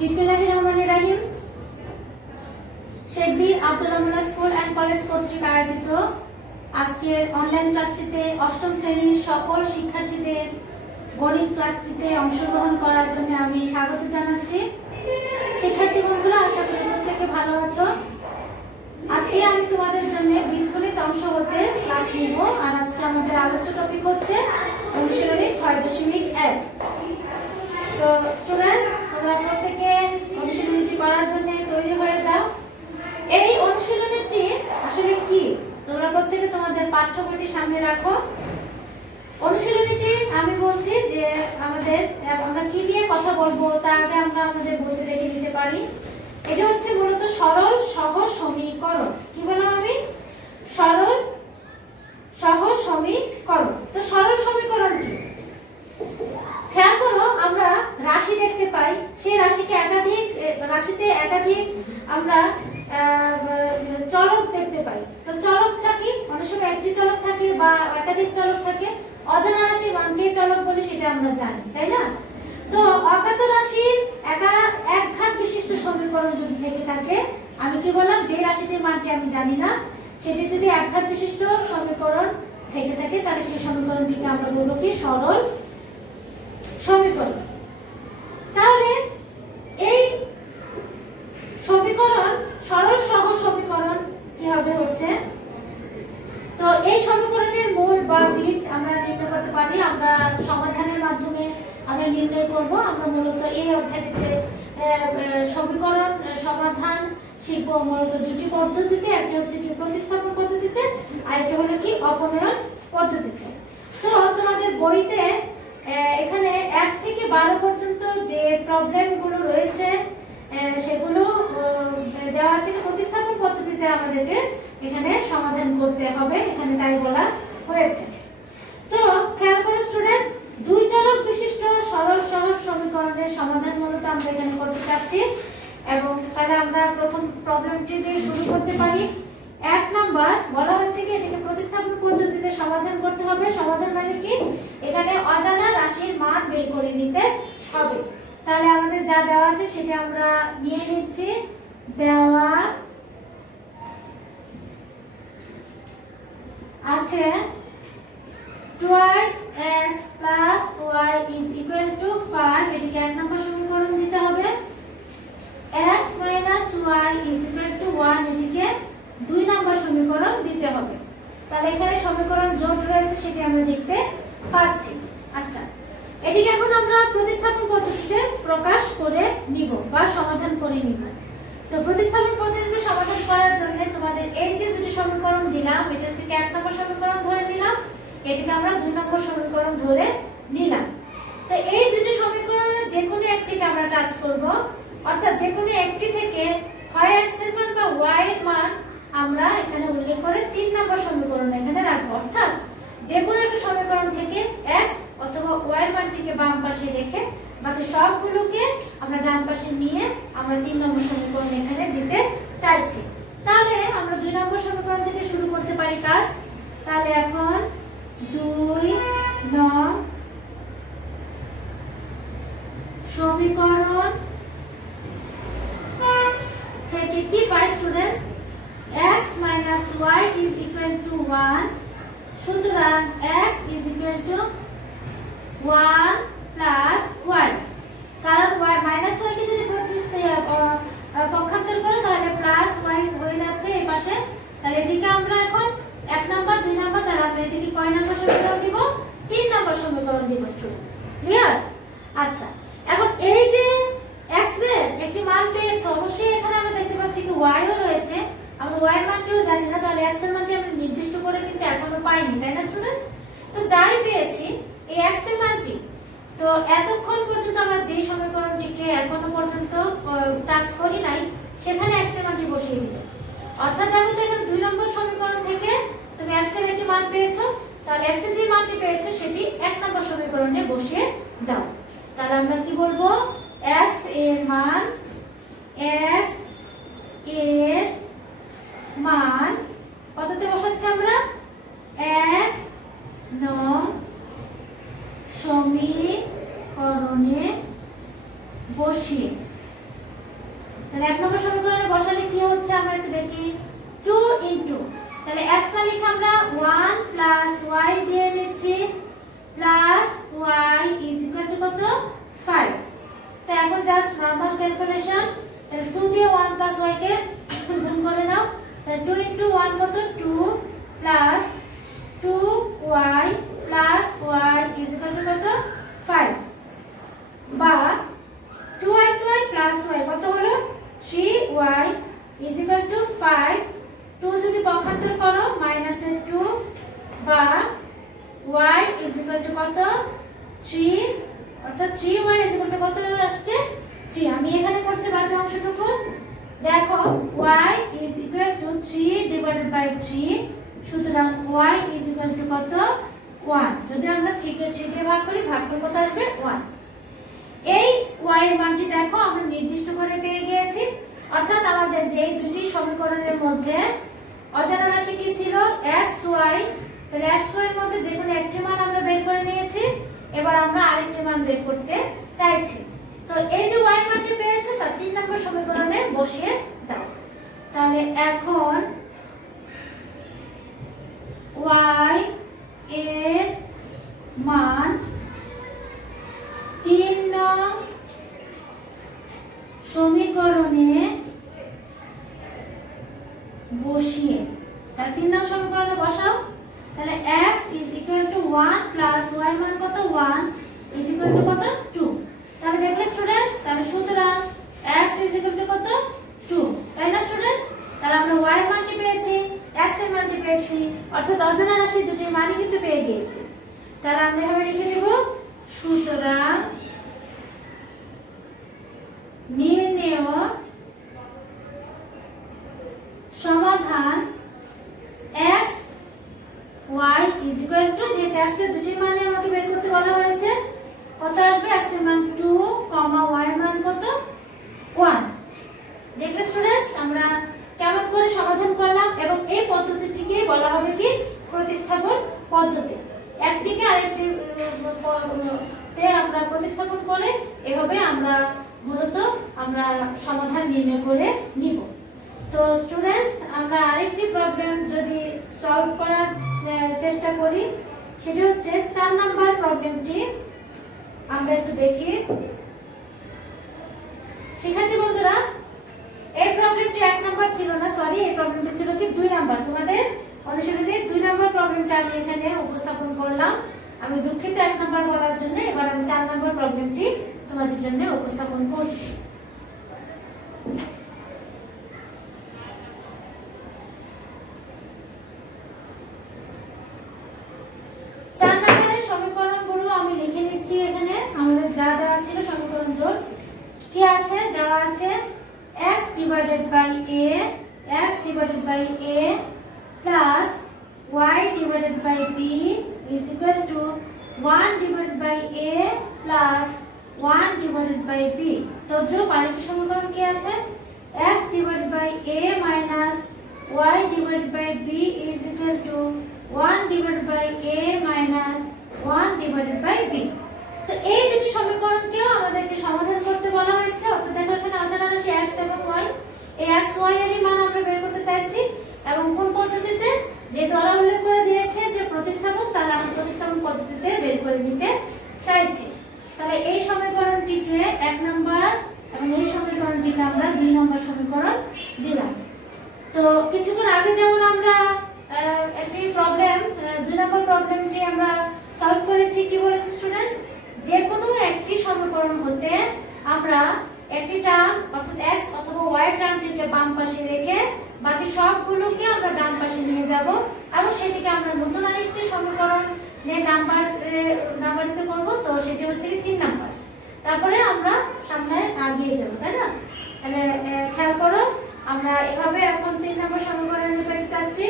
বিসমিল্লাহিররহমানিররহিম। শেখ দি Abdullah Molla school and college কর্তৃক আয়োজিত আজকের অনলাইন ক্লাসটিতে অষ্টম শ্রেণীর সকল শিক্ষার্থীদের গণিত ক্লাসটিতে অংশগ্রহণ করার জন্য আমি স্বাগত জানাচ্ছি। শিক্ষার্থী বন্ধুরা, আশা করি প্রত্যেকে ভালো আছো। আজকে আমি তোমাদের জন্য বীজগণিত অংশ হতে ক্লাস নিব। আর আজকে আমাদের আলোচ্য টপিক হচ্ছে অনুশীলনী 6.1। তো স্টুডেন্টস, তোমরা প্রত্যেকে অনুশীলনীটি করার জন্য তৈরি হয়ে যাও। এই অনুশীলনীটি আসলে কি, তোমরা প্রত্যেকে তোমাদের পাঠ্যবইটি সামনে রাখো। অনুশীলনীটি আমি বলছি যে আমরা কি দিয়ে কথা বলবো তার আগে আমরা আমাদের বইতে দেখে নিতে পারি। এটা হচ্ছে মূলত সরল সহজ সমীকরণ। কি বললাম আমি? সরল সহজ সমীকরণ। তো সরল সমীকরণ কি? খেয়াল করো, আমরা রাশি দেখতে পাই, সেই রাশিতে একাধিক আমরা চলক দেখতে পাই। তো চলকটা কি? অনেক সময় একটি চলক থাকে বা একাধিক চলক থাকে। অজানা রাশির মানকে চলক বলে, সেটা আমরা জানি, তাই না? তো অজ্ঞাত রাশির এক ঘাত বিশিষ্ট সমীকরণ যদি থেকে থাকে, আমি কি বললাম, যে রাশিটির মানটি আমি জানি না, সেটি যদি এক ঘাত বিশিষ্ট সমীকরণ থেকে থাকে, তাহলে সেই সমীকরণটিকে আমরা বলবো কি? সরল সমীকরণ। তাহলে এই সমীকরণ সরল সহজ সমীকরণ কি হবে হচ্ছে, তো এই সমীকরণের মূল বা বীজ আমরা নির্ণয় করতে পারি। আমরা সমাধানের মাধ্যমে আমরা নির্ণয় করব। আমরা মূলত এই অধ্যায়টিতে সমীকরণ সমাধান শিখব মূলত দুটি পদ্ধতিতে। একটা হচ্ছে কি প্রতিস্থাপন পদ্ধতিতে, আর একটা হলো কি অপনয়ন পদ্ধতিতে। তো তোমাদের বইতে এখানে 1 থেকে 12 পর্যন্ত যে প্রবলেমগুলো রয়েছে সেগুলো দেওয়া আছে। প্রতিস্থাপন পদ্ধতিতে আমাদেরকে এখানে সমাধান করতে হবে, এখানে তাই বলা হয়েছে। তো খেয়াল করো স্টুডেন্টস, দুই চলক বিশিষ্ট সরল সহজ সমীকরণের সমাধান মূলত আমরা এখানে করতে চাচ্ছি। এবং তাহলে আমরা প্রথম প্রবলেমটি দিয়ে শুরু করতে পারি। 1 নাম্বার বলা হচ্ছে কি, এটাকে প্রতিস্থাপন পদ্ধতিতে সমাধান করতে হবে। সমাধান মানে কি? এখানে অজানা রাশির মান বের করে নিতে হবে। তাহলে আমাদের যা দেওয়া আছে সেটা আমরা নিয়ে নিচ্ছি। দেওয়া আছে 2x plus y is equal to 5। এটিকে 1 নম্বর সমীকরণ দিতে হবে। x minus y is equal to 1, এটিকে 2 নম্বর সমীকরণ দিতে হবে। তাহলে এখানে সমীকরণ জোট রয়েছে, সেটি আমরা দেখতে পাচ্ছি। আচ্ছা, এটিকে এখন আমরা প্রতিস্থাপন পদ্ধতিতে প্রকাশ করে নিব বা সমাধান করে নিব। তো প্রতিস্থাপন পদ্ধতিতে সমাধান করার জন্য তোমাদের এই যে দুটি সমীকরণ দিলাম, এটা হচ্ছে 1 নম্বর সমীকরণ ধরে নিলাম, এটিকে আমরা 2 নম্বর সমীকরণ ধরে নিলাম। তো এই দুটি সমীকরণের যে কোনো একটিকে আমরা টাচ করব, অর্থাৎ যে কোনো একটি থেকে হয় x এর মান বা y এর মান আমরা এখানে উল্লেখ করে 3 নম্বর সমীকরণ এখানে রাখবো। অর্থাৎ যে কোনো একটা সমীকরণ থেকে x অথবা y এর মানটিকে বাম পাশে রেখে বাকি সবগুলোকে আমরা ডান পাশে নিয়ে আমরা 3 নম্বর সমীকরণ এখানে দিতে চাইছি। তাহলে আমরা 2 নম্বর সমীকরণ থেকে শুরু করতে পারি কাজ। তাহলে এখন 2 নং সমীকরণ থেকে কি পাই students? x minus y is equal to 1। সুতরাং x is equal to 1 plus y। কারণ y minus y কে যদি পক্ষান্তর করে তাহলে প্লাস y হয়ে যাচ্ছে এই পাশে। তাহলে এটিকে আমরা এখন 1 নাম্বার 2 নাম্বার, তাহলে আমরা এটিকে কয় নাম্বার সমীকরণ দিব? 3 নাম্বার সমীকরণ দিব স্টুডেন্টস। ক্লিয়ার? আচ্ছা, এখন এই যে x এর একটি মান পেয়েছো, অবশ্যই এখানে আমরা দেখতে পাচ্ছি কি y ও রয়েছে। আমরা y এর মানটিও জানি না, তাহলে x এর মানটি আমরা নির্দিষ্ট করে কিন্তু এখনো পাইনি, তাই না স্টুডেন্টস? তো যাই পেয়েছি এই x এর মানটি, তো এতক্ষণ পর্যন্ত আমরা যে সমীকরণটিকে এখনো পর্যন্ত টাচ করি নাই, সেখানে x এর মানটি বসিয়ে দিই। অর্থাৎ এখন তো এখানে 2 নম্বর সমীকরণ থেকে তুমি x এর একটি মান পেয়েছো, তাহলে x এর যে মানটি পেয়েছো সেটি 1 নম্বর সমীকরণে বসিয়ে দাও। তাহলে আমরা কি বলবো? x এর মান কততে বসাচ্ছি আমরা? 1 নং সমীকরণে বসিয়ে তাহলে 1 নম্বর সমীকরণে বসালে কি হচ্ছে আমরা একটু দেখি 2 ইনটু তাহলে x না লিখে আমরা 1 প্লাস y দিয়ে নিচ্ছি plus y is equal to কত 5। তো এখন জাস্ট নরমাল ক্যালকুলেশন তাহলে 2 দিয়ে 1 প্লাস y কে গুণ করে নাও তাহলে 2 ইনটু 1 কত 2 plus 2y plus y is equal to কত 5 বা 2y প্লাস y কত হলো 3y ইজ ইকুয়াল টু 5। 2 যদি পক্ষান্তর করো মাইনাসের 2 বা y ইজ ইকুয়াল টু কত 3 অর্থাৎ 3y ইজ ইকুয়াল টু কত আসছে 3। আমি এখানে করছি বাকি অংশটুকু দেখো y is equal to 3 divided by 3 সুতরাং y ইজ ইকুয়াল টু কত 1। যদি আমরা 3 কে 3 দিয়ে ভাগ করি ভাগফল কত আসবে 1। এই y এর মানটি দেখো আমরা নির্দিষ্ট করে পেয়ে গিয়েছি অর্থাৎ আমাদের যে দুটি সমীকরণের মধ্যে অজানা রাশি কি ছিল xy তাহলে xy এর মধ্যে যে কোনো একটি মান আমরা বের করে নিয়েছি এবার আমরা আরেকটি মান বের করতে চাইছি। তো এই যে y এর মানটি পেয়েছো তার 3 নম্বর সমীকরণে বসিয়ে দাও। তাহলে এখন y এর মান 3 নং সমীকরণে বসিয়ে তাহলে 3 নং সমীকরণে বসাও তাহলে x is equal to 1 plus y মান কত 1 is equal to কত 2। তাহলে দেখলে স্টুডেন্টস তাহলে সুতরাং x is equal to কত 2 তাই না স্টুডেন্টস। তাহলে আমরা y এর মানটি পেয়েছি x এর মানটি পেয়েছি অর্থাৎ অজানা রাশি দুটির মানই কিন্তু পেয়ে গিয়েছি। তাহলে আমরা এভাবে লিখে দেব সুতরাং নির্ণেয় সমাধান x y is equal to যে x এর দুটির মানে আমাকে বের করতে বলা হয়েছে কত আসবে x এর মান 2, y এর মান কত 1। দেখলে স্টুডেন্টস আমরা কেমন করে সমাধান করলাম এবং এই পদ্ধতিটিকে বলা হবে কি প্রতিস্থাপন পদ্ধতি। একটিকে আরেকটিতে আমরা প্রতিস্থাপন করে এভাবে আমরা মূলত আমরা সমাধান নির্ণয় করে নিব। তো স্টুডেন্টস আমরা আরেকটি প্রবলেম যদি সলভ করার চেষ্টা করি সেটা হচ্ছে 4 নাম্বার প্রবলেমটি আমরা একটু দেখি। শিক্ষার্থী বন্ধুরা এই প্রবলেমটি 1 নাম্বার ছিল না, সরি এই প্রবলেমটি ছিল কি 2 নাম্বার। তোমাদের অনুশীলনের 2 নাম্বার প্রবলেমটা আমি এখানে উপস্থাপন করলাম। আমি দুঃখিত 1 নাম্বার বলার জন্য। এবার আমি 4 নাম্বার প্রবলেমটি তোমাদের জন্য উপস্থাপন করছি। সমীকরণগুলো আমি লিখে নিচ্ছি এখানে। আমাদের যা দেওয়া ছিল সমীকরণ জোড় কি আছে দেওয়া আছে x divided by a plus y divided by b is equal to 1 divided by a plus 1 divided by b। তো ধ্রুব আরেকটি সমীকরণ কি আছে x divided by a minus y divided by b is equal to 1 divided by a minus 1 divided by b। তো এই দুটি সমীকরণকেও আমাদেরকে সমাধান করতে বলা হয়েছে। অর্থাৎ দেখো এখানে অজানা রাশি x এবং y, এই x y এর মান আমরা বের করতে চাইছি এবং কোন পদ্ধতিতে যে দ্বারা উল্লেখ করে দিয়েছে যে প্রতিস্থাপন তাহলে আমরা প্রতিস্থাপন পদ্ধতিতে বের করে নিতে চাইছি। তাহলে এই সমীকরণটিকে 1 নম্বর এবং এই সমীকরণটিকে আমরা 2 নম্বর সমীকরণ দিলাম। তো কিছুক্ষণ আগে যেমন আমরা একটি প্রবলেম 2 নম্বর প্রবলেমটি আমরা সলভ করেছি কি বলেছি স্টুডেন্টস যে কোনো একটি সমীকরণ হতে আমরা একটি টার্ম অর্থাৎ x অথবা y টার্মটিকে বাম পাশে রেখে বাকি সবগুলোকে আমরা ডান পাশে নিয়ে যাব এবং সেটিকে আমরা নতুন আরেকটি সমীকরণে নাম্বারিত করব। তো সেটি হচ্ছে কি 3 নাম্বার। তারপরে আমরা সামনে এগিয়ে যাব তাই না। তাহলে খেয়াল করো আমরা এভাবে এখন 3 নম্বর সমীকরণ পেতে চাচ্ছি।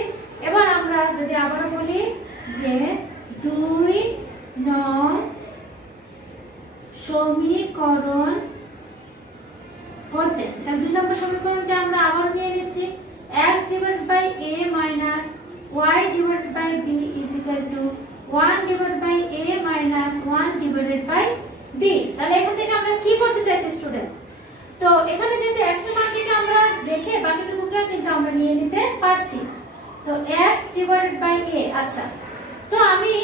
এবার আমরা যদি আবার বলি যে 2 নং সমীকরণ হতে তাহলে 2 নম্বর সমীকরণটি আমরা আবার নিয়ে নিচ্ছি x divided by a minus y divided by b is equal to 1 divided by a minus 1 divided by b। তাহলে এখান থেকে আমরা কি করতে চাইছি স্টুডেন্টস তো এখানে যেহেতু x এর মানটিকে আমরা রেখে বাকিটুকুকে কিন্তু আমরা নিয়ে নিতে পারছি। তো x ডিভাইডেড বাই a। আচ্ছা, তো আমি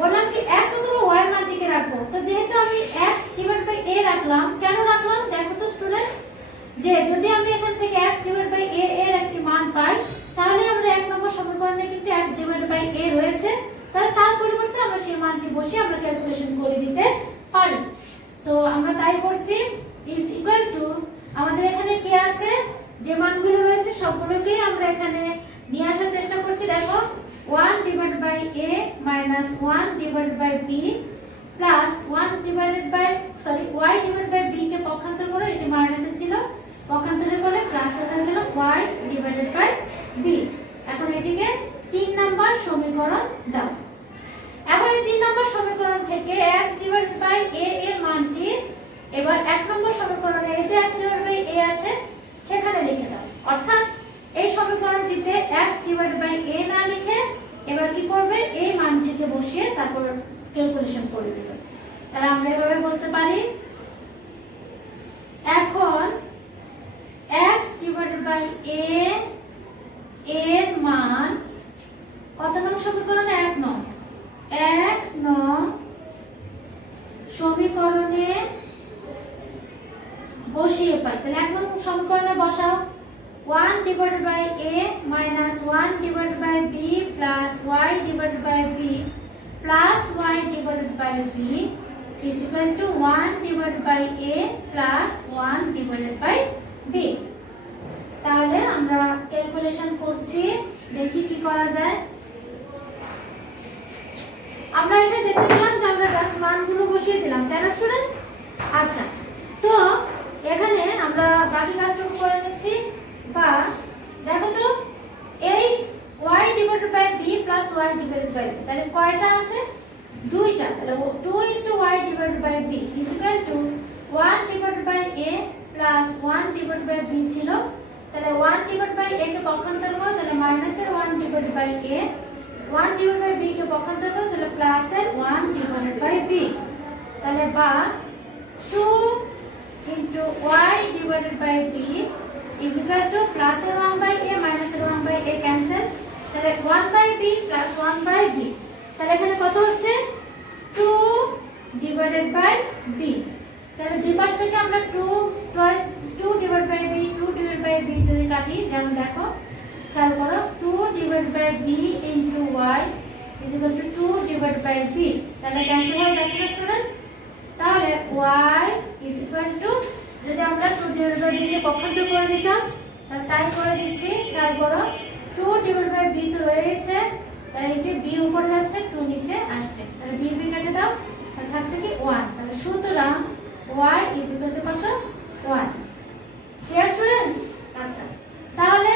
বললাম কি x অথবা y এর মানটিকে রাখবো। তো যেহেতু আমি x ডিভাইডেড বাই a রাখলাম, কেন রাখলাম দেখো তো স্টুডেন্টস, যে যদি আমি এখান থেকে x ডিভাইডেড বাই a এর একটি মান পাই, তাহলে আমরা এক নম্বর সমীকরণে কিন্তু x ডিভাইডেড বাই a রয়েছে, তাহলে তার পরিবর্তে আমরা সেই মানটি বসিয়ে আমরা ক্যালকুলেশন করে দিতে পারি। তো আমরা তাই করছি, ইজ ইকুয়াল টু আমাদের এখানে কি আছে, যে মানগুলো রয়েছে সবগুলোকেই আমরা এখানে নিয়ে আসার চেষ্টা করছি। দেখো 1 divided by a minus 1 divided by b plus 1 divided by y divided by b কে পক্ষান্তর করো, এটি মাইনাসে ছিল, পক্ষান্তরে করলে প্লাস হয়ে গেল y ডিভাইডেড বাই b। এখন এটিকে 3 নাম্বার সমীকরণ দাও। এখন এই 3 নাম্বার সমীকরণ থেকে x ডিভাইডেড বাই a এর মানটি এবার 1 নম্বর সমীকরণে এই যে x ডিভাইডেড বাই a আছে সেখানে লিখে দাও। অর্থাৎ এই সমীকরণটিতে x ডিভাইডেড বাই a না লিখে এবার কি করবে, এই মানটিকে বসিয়ে তারপর ক্যালকুলেশন করে দিবে। তাহলে আমরা এভাবে বলতে পারি, এখন x ডিভাইডেড বাই a এর মান কত নং সমীকরণে, 1 নং সমীকরণে বসিয়ে পাই। তাহলে 1 নং সমীকরণে বসাও 1 divided by a minus 1 divided by b plus y divided by b plus y divided by b is equal to 1 divided by a plus 1 divided by b। তাহলে আমরা ক্যালকুলেশন করছি, দেখি কি করা যায়। আমরা এসে দেখতে পেলাম যে আমরা জাস্ট মানগুলো বসিয়ে দিলাম, তাই না স্টুডেন্টস? আচ্ছা, তো এখানে আমরা বাকি কাজটুকু করে নিচ্ছি। বা দেখো তো এই y divided by b plus y divided by b, তাহলে কয়টা আছে, দুইটা। তাহলে 2 y divided by b is equal to 1 divided by a plus 1 divided by b ছিল। তাহলে 1 ডিভাইডেড বাই a কে পক্ষান্তর করো, তাহলে মাইনাসের 1 divided by a, 1 divided by b কে পক্ষান্তর করো, তাহলে প্লাসের 1 ডিভাইডেড বাই b। তাহলে বা 2 y divided by b is equal to প্লাসের 1 বাই a মাইনাসের 1 বাই a ক্যান্সেল, তাহলে 1 by b plus 1 by b। তাহলে এখানে কত হচ্ছে, 2 ডিভাইডেড বাই b। তাহলে দুই পাশ থেকে আমরা 2 divide by b 2 divide by b যদি কাটি, যেমন দেখো খেয়াল করো 2 divide by b into y is equal to 2 divide by b। তাহলে ক্যান্সেল হয়ে যাচ্ছে না স্টুডেন্টস? তাহলে y is equal to, যদি আমরা 2 ডিভাইড বাই b কে পক্ষান্তর করে দিতাম, তাহলে তাই করে দিচ্ছি, খেয়াল করো 2 ডিভাইড বাই b তো রয়ে গেছে, তাহলে এই যে b উপরে যাচ্ছে 2 নিচে আসছে, তাহলে b কেটে দাও, তাহলে থাকছে কি 1। তাহলে সুতরাং y is equal to কত, 1। Clear students? আচ্ছা, তাহলে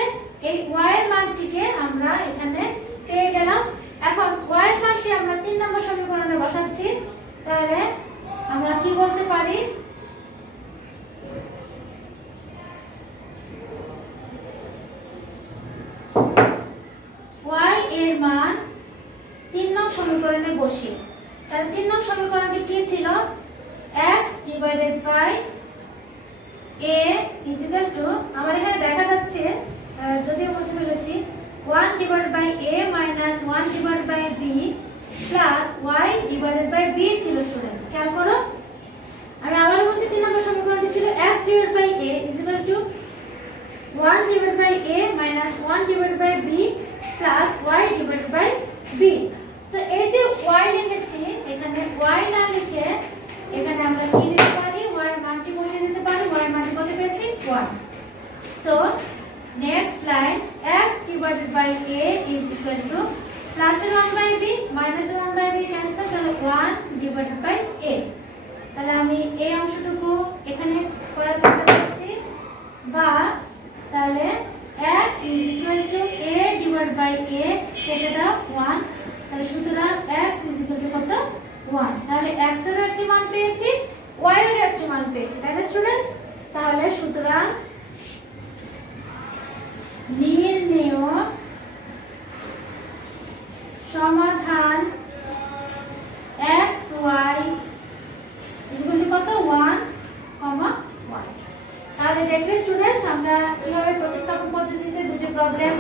এই y এর মানটিকে আমরা এখানে পেয়ে গেলাম। এখন y এর মানটি আমরা 3 নম্বর সমীকরণে বসাচ্ছি। তাহলে আমরা কি বলতে পারি, y এর মান 3 নং সমীকরণে বসিয়ে, তাহলে 3 নং সমীকরণটি কি ছিল, x divided by a is equal to, আমার এখানে দেখা যাচ্ছে যদিও মুছে ফেলেছি, 1 divided by a minus 1 divided by b plus y divided by b ছিল স্টুডেন্টস। খেয়াল করো, আমি আবার বলছি 3 নম্বর সমীকরণটি ছিল x divided by a is equal to 1 divided by a minus 1 divided by b plus y divided by b। তো এই যে y লিখেছি, এখানে y না লিখে এখানে আমরা কি দিতে পারি, y এর মানটি বসিয়ে দিতে পারি। y এর মানটি কত পেয়েছি, 1। তো next line x divided by a is equal to প্লাসের 1 বাই b মাইনাসের 1 বাই b ক্যান্সেল, তাহলে 1 ডিভাইডেড বাই a। তাহলে আমি এই অংশটুকু এখানে করার চেষ্টা করছি। বা তাহলে x is equal to a divided by a কেটে দাও 1, তাহলে সুতরাং x is equal to কত, 1। তাহলে x এর একটি মান পেয়েছি, y এর একটি মান পেয়েছি, তাই না স্টুডেন্টস? তাহলে সুতরাং নির্ণেয় সমাধান x y is equal to কত, 1, 1। প্রবলেম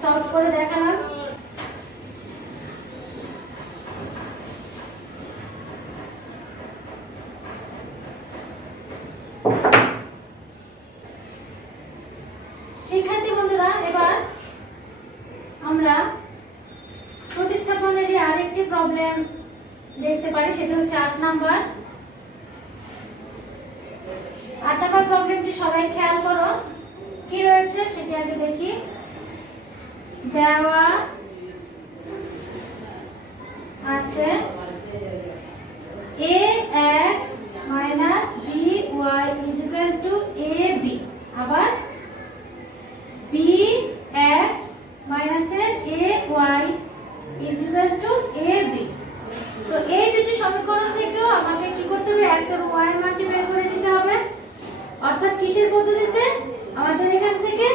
সলভ করে দেখালাম। শিক্ষার্থী বন্ধুরা, এবার আমরা প্রতিস্থাপনের আরেকটি প্রবলেম দেখতে পারি, সেটা হচ্ছে 8 নাম্বার। 8 নাম্বার প্রবলেমটি সবাই খেয়াল করো, কি রয়েছে সেটি আগে দেখি। দেওয়া আছে ax by is equal to ab, আবার bx minus ay is equal to ab। তো এই দুটি সমীকরণ থেকেও আমাকে কি করতে হবে, x এবং y এর মানটি বের করে দিতে হবে। অর্থাৎ কিসের পদ্ধতিতে, আমাদের এখান থেকে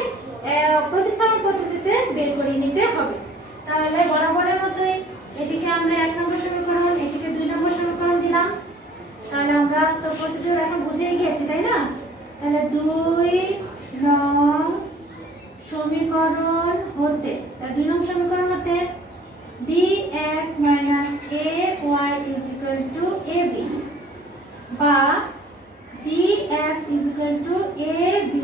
প্রতিস্থাপন পদ্ধতিতে বের করে নিতে হবে। তাহলে বরাবরের মতোই এটিকে আমরা 1 নম্বর সমীকরণ, এটিকে 2 নম্বর সমীকরণ দিলাম। তাহলে আমরা তো প্রসিডিউর এখন বুঝে গিয়েছি, তাই না? তাহলে 2 নং সমীকরণ হতে, তাহলে 2 নং সমীকরণ হতে bx ay is equal to ab বা bx is equal to ab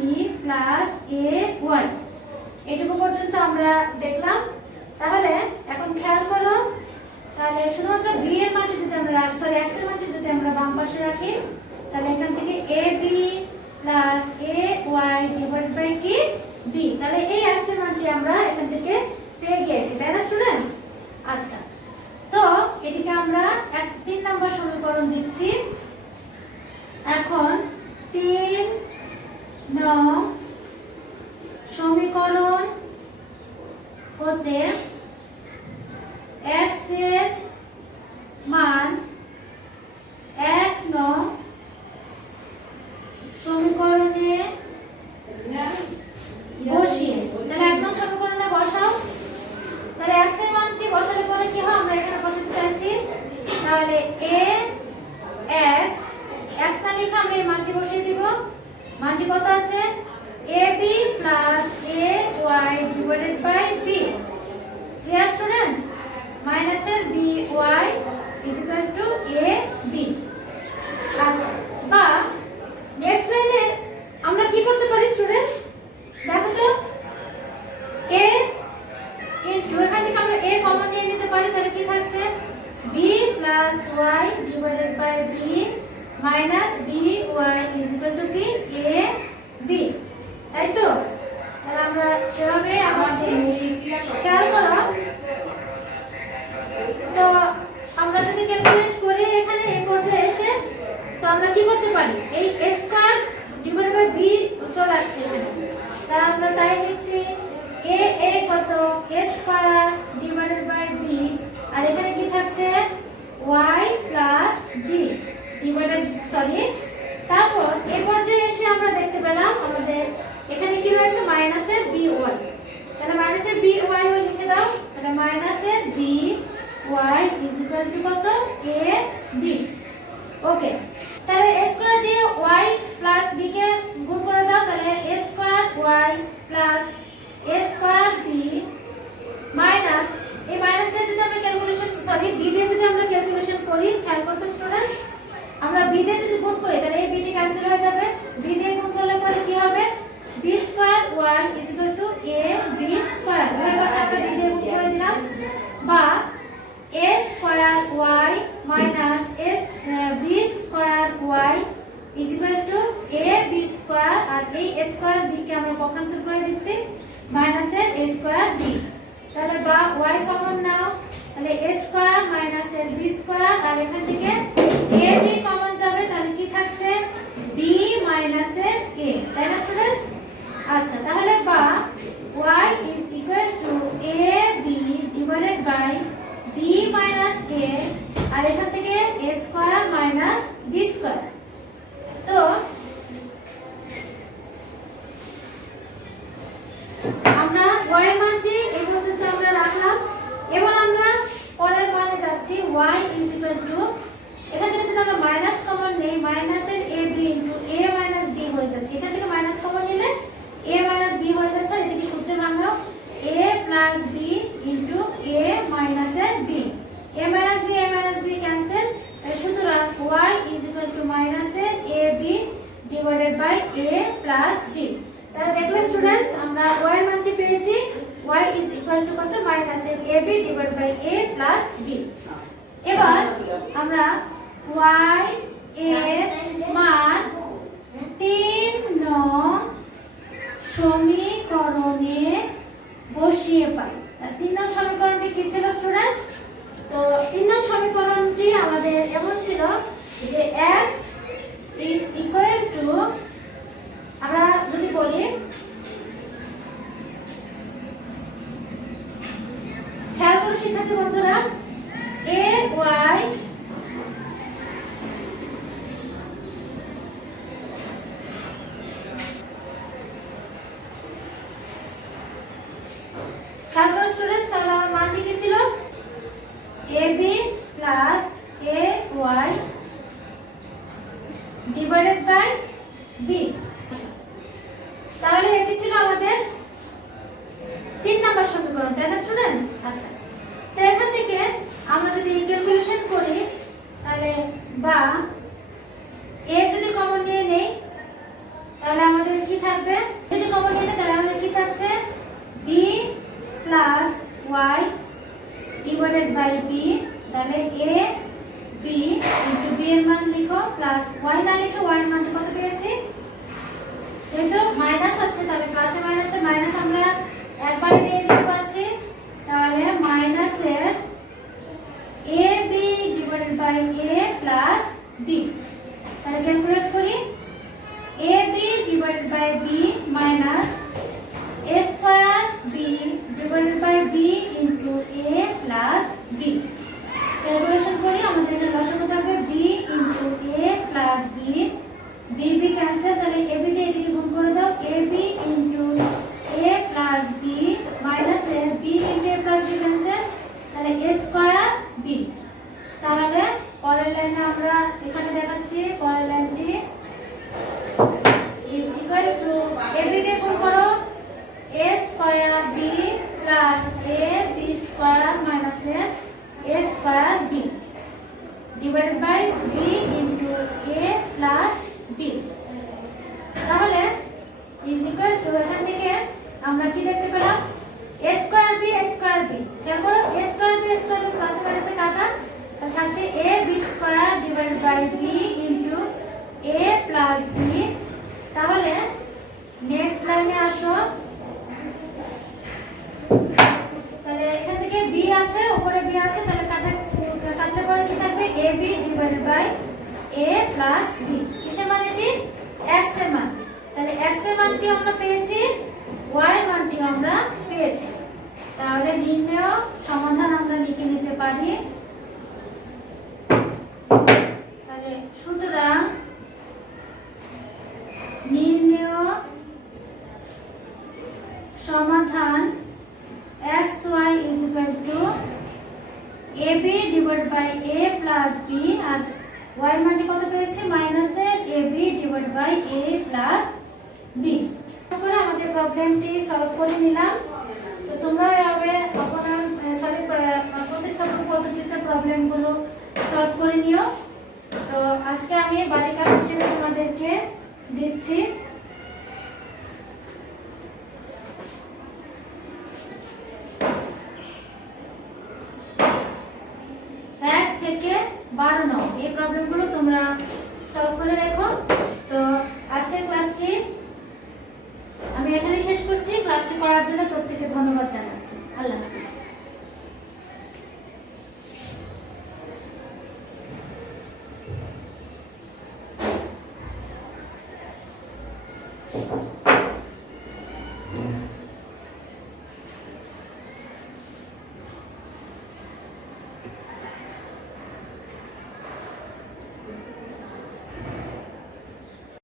plus ay, এটুকু পর্যন্ত আমরা দেখলাম। তাহলে এখন খেয়াল করো, তাহলে শুধুমাত্র b এর মানটি যদি আমরা x এর মানটি যদি আমরা বাম পাশে রাখি, তাহলে এখান থেকে ab plus ay divided by কি b, তাহলে এই x এর মানটি আমরা এখান থেকে পেয়ে গিয়েছি, তাই না স্টুডেন্টস? আচ্ছা, তো এটিকে আমরা 3 নম্বর সমীকরণ দিচ্ছি। এখন 3 নং সমীকরণ হতে x এর মান 1 নং সমীকরণে বসিয়ে, তাহলে 1 নং সমীকরণে বসাও। তাহলে x এর মানটি বসালে পরে কি হয়, আমরা এখানে বসাতে চাইছি। তাহলে x না লিখে আমরা এই মানটি বসিয়ে দিব। মানটি কত আছে, ab plus ay divided by b। Clear students? Minus এর by is equal to ab। আচ্ছা, বা নেক্সট লাইনে আমরা কি করতে পারি স্টুডেন্টস, দেখো তো, a ইনটু, এখান থেকে আমরা a কমন নিয়ে নিতে পারি। তাহলে কি থাকছে, b plus y divided by b minus by is equal to কি ab, তাই তো? তাহলে আমরা সেভাবে আমাদের খেয়াল করো। তো আমরা যদি ক্যালকুলেট করি এখানে এই পর্যায়ে এসে, তো আমরা কি করতে পারি, এই a square divided by b চলে আসছে এখানে। তাহলে আমরা তাই লিখছি a কত, a square divided by b, আর এখানে কি থাকছে y প্লাস b ডিভাইডেড, তারপর এই পর্যায়ে এসে আমরা দেখতে পেলাম আমাদের এখানে কি রয়েছে, মাইনাসের by। তাহলে মাইনাসের by ও লিখে দাও। তাহলে মাইনাসের by is equal to কত, ab। ওকে, তাহলে a স্কয়ার দিয়ে y প্লাস b কে গুণ করে দাও। তাহলে a square y plus a square b minus, এই মাইনাস দিয়ে যদি আমরা ক্যালকুলেশন, b দিয়ে যদি আমরা ক্যালকুলেশন করি, খেয়াল করতে স্টুডেন্টস, আমরা b দিয়ে যদি গুণ করি তাহলে এই b টি ক্যান্সেল হয়ে যাবে। b দিয়ে গুণ করলে পরে কি হবে, b square y is equal to ab square, ওই পাশে আমরা b দিয়ে গুণ করে দিলাম, বা a square y minus b square y is equal to ab square, আর এই a স্কয়ার b কে আমরা পক্ষান্তর করে দিচ্ছি, মাইনাসের a স্কয়ার b। তাহলে বা y কমন নাও, তাহলে a স্কয়ার মাইনাস এর b স্কয়ার, আর এখান থেকে ab কমন যাবে। তাহলে কি থাকছে, b মাইনাস এর a, তাই না স্টুডেন্টস? আচ্ছা, তাহলে বা y is equal to ab divided by b minus a, আর এখান থেকে a square minus b square. তো আমরা y এর মানটি এই পর্যন্ত আমরা রাখলাম। এবার আমরা পরের মানে যাচ্ছি, y is equal to, এখান থেকে যদি আমরা মাইনাস কমন নেই, মাইনাসের ab into a minus b হয়ে যাচ্ছে। এখান থেকে মাইনাস কমন নিলে a minus b হয়ে যাচ্ছে, এটাকে সূত্রে ভাঙাও। ইন্টু মাইনাসের A B divided by A plus B. তাহলে দেখলে স্টুডেন্টস আমরা y এর মানটি পেয়েছি, y ইজ ইকুয়াল টু কত মাইনাসের A B divided by A plus B. এবার আমরা y এর মান 3 নং সমীকরণে বসিয়ে পাই। তার 3 নং সমীকরণটি কি ছিল স্টুডেন্টস? তো 3 নং সমীকরণটি আমাদের এমন ছিল যে x is equal to, আমরা যদি বলি খেয়াল করে শিক্ষার্থী বন্ধুরা, a y তারপর স্টুডেন্টস তাহলে আমার মানটি কি ছিল ab plus ay divided by b। তাহলে এটি ছিল আমাদের 3 নাম্বার সমীকরণ, তাই না স্টুডেন্টস? আচ্ছা, তো এখান থেকে আমরা যদি ক্যালকুলেশন করি তাহলে বা a যদি কমন নিয়ে নেই তাহলে আমাদের কি থাকবে, যদি কমন নিয়ে নেই তাহলে আমাদের কি থাকছে b plus y divided by b। তাহলে a b ইনটু b এর মান লিখো প্লাস y না লিখে y এর মানটা কত পেয়েছি, যেহেতু মাইনাস আছে তাহলে প্লাসে মাইনাসে মাইনাস আমরা একবারে দিয়ে দিতে পারছি। তাহলে মাইনাসের a b divided by a plus b। তাহলে ক্যালকুলেট করি a b divided by b minus a square b divided by b into a plus b। Calculation করি আমাদের এখানে লসাগু থাকবে b into a plus b, b b cancel, তাহলে a b দিয়ে এটাকে গুণ করে দাও, a b into a plus b minus a b into a plus b cancel, তাহলে a স্কয়ার b। তাহলে পরের লাইনে আমরা এখানে দেখাচ্ছি পরের লাইনটি is equal to a b কে গুণ করো a square b plus a b square minus a square b divided by b into a plus b। তাহলে ইজ ইকুয়াল টু এখান থেকে আমরা কি দেখতে পেলাম a স্কয়ার b খেয়াল করো a স্কয়ার b প্লাস মাইনাসে কাটা, তাহলে থাকছে a b square divided by b into a plus b। তাহলে নেক্সট লাইনে আসো, তাহলে এখান থেকে b আছে উপরে b আছে, তাহলে কাটলে পরে কি থাকবে ab divided by a plus b। কিসের মান এটি? x এর মান। তাহলে x এর মানটি আমরা পেয়েছি, y এর মানটি আমরা পেয়েছি। তাহলে নির্ণয় সমাধান আমরা লিখে নিতে পারি। তাহলে সুতরাং নির্ণয় সমাধান xy is equal to ab divided by a plus b R y মানটি কত পেয়েছি মাইনাস এর ab divided by a plus b। তারপরে আমাদের প্রবলেমটি সলভ করে নিলাম। তো তোমরা এভাবে প্রতিস্থাপন পদ্ধতিতে প্রবলেমগুলো সলভ করে নিও। তো আজকে আমি বাড়ির কাজ হিসেবে তোমাদেরকে দিচ্ছি 1 থেকে 12 নং। এই প্রবলেমগুলো তোমরা সলভ করে রেখো। তো আজকের ক্লাসটি আমি এখানে শেষ করছি। ক্লাসটি করার জন্য প্রত্যেককে ধন্যবাদ জানাচ্ছি। আল্লাহ হাফেজ।